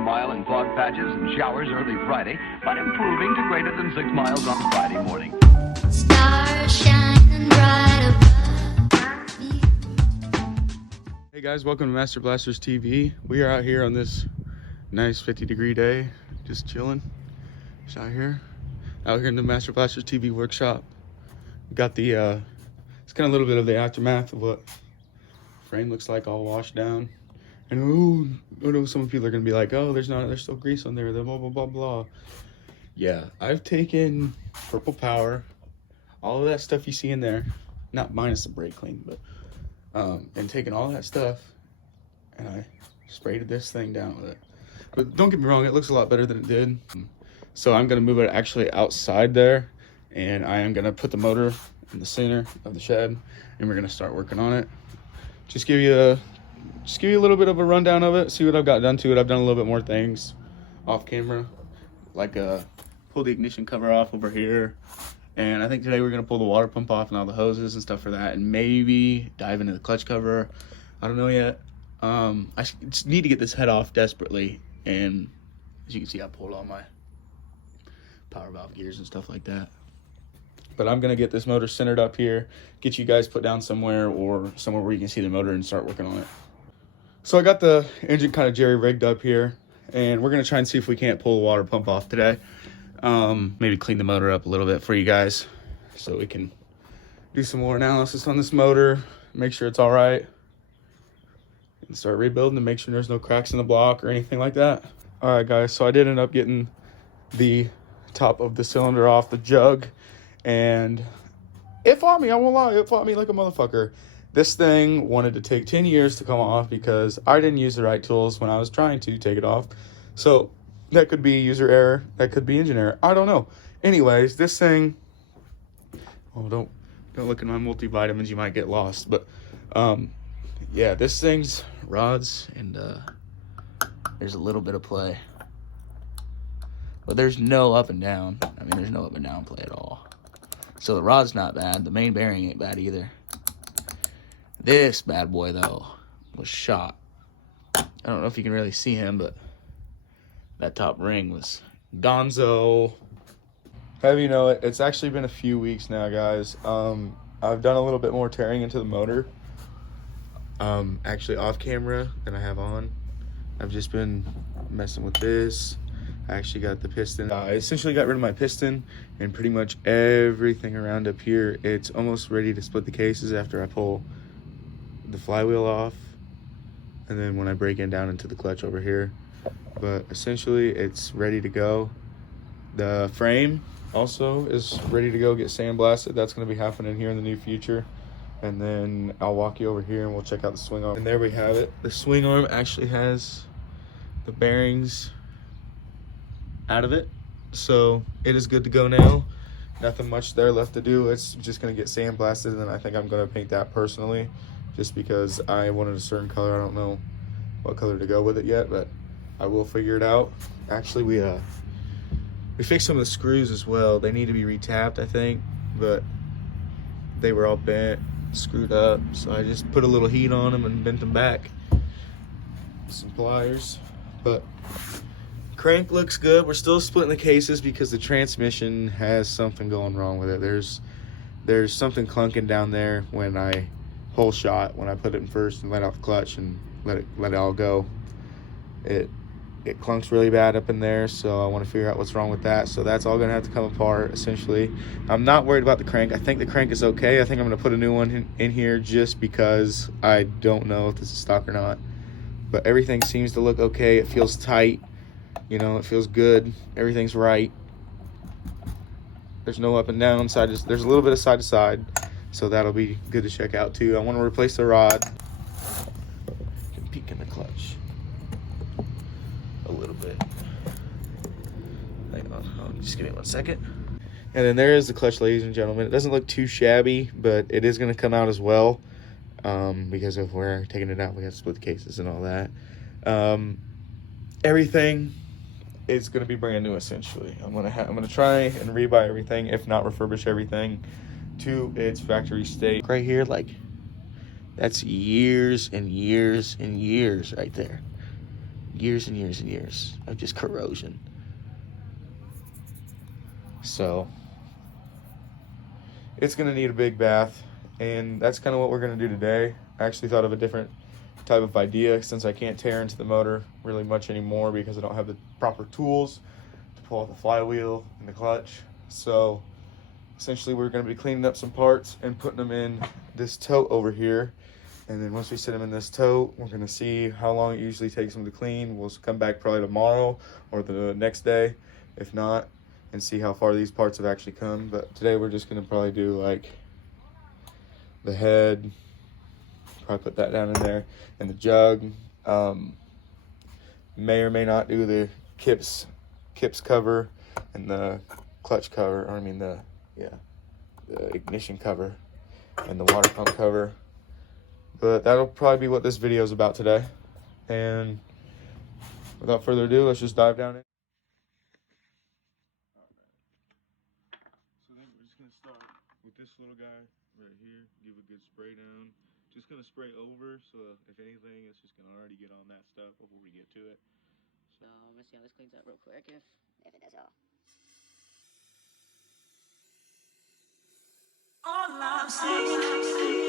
1 mile in fog patches and showers early Friday, but improving to greater than 6 miles on Friday morning. Stars shining bright above me. Hey guys, welcome to Master Blasters TV. We are out here on this nice 50-degree day, just chilling. Just out here in the Master Blasters TV workshop. We got the it's kind of a little bit of the aftermath of what frame looks like, all washed down. And I know some people are gonna be like, oh, there's still grease on there, the blah blah blah blah. Yeah, I've taken Purple Power, all of that stuff you see in there, not minus the brake clean, but and taken all that stuff and I sprayed this thing down with it. But don't get me wrong, it looks a lot better than it did. So I'm gonna move it actually outside there, and I am gonna put the motor in the center of the shed, and we're gonna start working on it. Just give you a little bit of a rundown of it, see what I've got done to it. I've done a little bit more things off camera, like pull the ignition cover off over here, and I think today we're gonna pull the water pump off and all the hoses and stuff for that, and maybe dive into the clutch cover. I don't know yet. I just need to get this head off desperately, and as you can see, I pulled all my power valve gears and stuff like that. But I'm gonna get this motor centered up here, get you guys put down somewhere, or somewhere where you can see the motor, and start working on it. So I got the engine kind of jerry-rigged up here, and we're gonna try and see if we can't pull the water pump off today. Maybe clean the motor up a little bit for you guys, so we can do some more analysis on this motor, make sure it's all right, and start rebuilding to make sure there's no cracks in the block or anything like that. All right, guys, so I did end up getting the top of the cylinder off the jug, and it fought me. I won't lie, it fought me like a motherfucker. This thing wanted to take 10 years to come off because I didn't use the right tools when I was trying to take it off. So that could be user error, that could be engine error, I don't know. Anyways, this thing, oh, don't look at my multivitamins, you might get lost. But yeah, this thing's rods, and there's a little bit of play, but there's no up and down. I mean, there's no up and down play at all. So the rod's not bad, the main bearing ain't bad either. This bad boy, though, was shot. I don't know if you can really see him, but that top ring was gonzo. Have you know it, it's actually been a few weeks now, guys. I've done a little bit more tearing into the motor, actually off camera than I have on. I've just been messing with this. I actually got the piston. I essentially got rid of my piston and pretty much everything around up here. It's almost ready to split the cases after I pull the flywheel off, and then when I break in down into the clutch over here. But essentially it's ready to go. The frame also is ready to go get sandblasted. That's going to be happening here in the near future. And then I'll walk you over here and we'll check out the swing arm. And there we have it. The swing arm actually has the bearings out of it, so it is good to go now. Nothing much there left to do. It's just going to get sandblasted, and then I think I'm going to paint that personally, just because I wanted a certain color. I don't know what color to go with it yet, but I will figure it out. Actually, we fixed some of the screws as well. They need to be retapped, I think, but they were all bent, screwed up, so I just put a little heat on them and bent them back with some pliers. But crank looks good. We're still splitting the cases because the transmission has something going wrong with it. There's something clunking down there when I whole shot, when I put it in first and let out the clutch and let it all go. It clunks really bad up in there, so I want to figure out what's wrong with that. So that's all gonna have to come apart essentially. I'm not worried about the crank. I think the crank is okay. I think I'm gonna put a new one in here just because I don't know if this is stock or not. But everything seems to look okay. It feels tight, you know, it feels good. Everything's right. There's no up and down side. There's a little bit of side to side, so that'll be good to check out too. I want to replace the rod. You can peek in the clutch a little bit. Hang on, just give me 1 second. And then there is the clutch, ladies and gentlemen. It doesn't look too shabby, but it is going to come out as well, because of where taking it out, we have to split the cases and all that. Everything is going to be brand new essentially. I'm gonna try and rebuy everything, if not refurbish everything to its factory state. Right here, like, that's years and years and years right there. years and years and years of just corrosion. So it's gonna need a big bath, and that's kind of what we're gonna do today. I actually thought of a different type of idea, since I can't tear into the motor really much anymore because I don't have the proper tools to pull out the flywheel and the clutch. So essentially we're going to be cleaning up some parts and putting them in this tote over here, and then once we set them in this tote, we're going to see how long it usually takes them to clean. We'll come back probably tomorrow or the next day if not, and see how far these parts have actually come. But today we're just going to probably do like the head, probably put that down in there, and the jug. May or may not do the kips cover and the clutch cover, or I mean the ignition cover and the water pump cover. But that'll probably be what this video is about today. And without further ado, let's just dive down in. So then we're just gonna start with this little guy right here. Give a good spray down. Just gonna spray over, so if anything, it's just gonna already get on that stuff before we get to it. So let's see how this cleans up real quick if it does all. All I'm saying.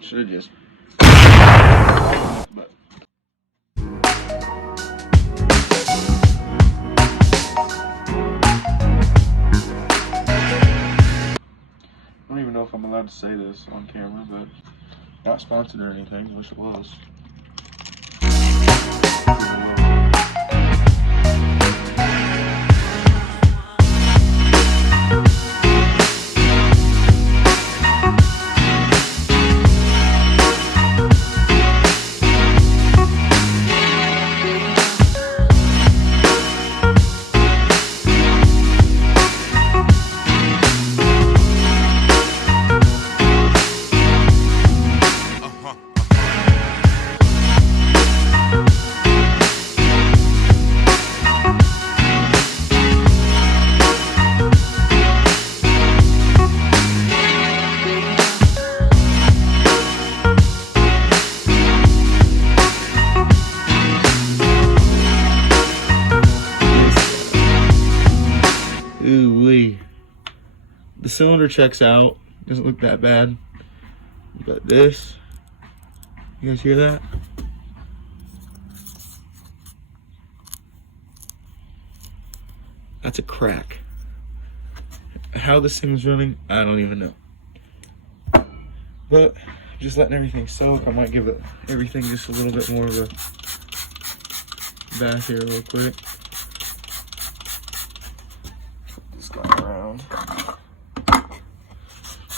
Should have just. But I don't even know if I'm allowed to say this on camera, but not sponsored or anything. Wish it was. Ooh-wee. The cylinder checks out. Doesn't look that bad. But this, you guys hear that? That's a crack. How this thing's running, I don't even know. But just letting everything soak. I might give it everything just a little bit more of a bath here real quick. Just going around.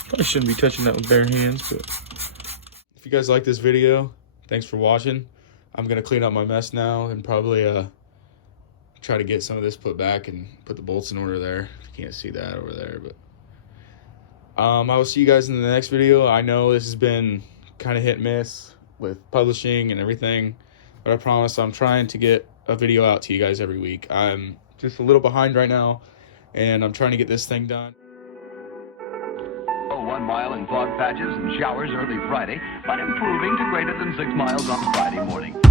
Probably shouldn't be touching that with bare hands, but if you guys like this video, thanks for watching. I'm gonna clean up my mess now and probably try to get some of this put back and put the bolts in order there. You can't see that over there, but I will see you guys in the next video. I know this has been kind of hit and miss with publishing and everything, but I promise I'm trying to get a video out to you guys every week. I'm just a little behind right now, and I'm trying to get this thing done. 1 mile in fog patches and showers early Friday, but improving to greater than 6 miles on Friday morning.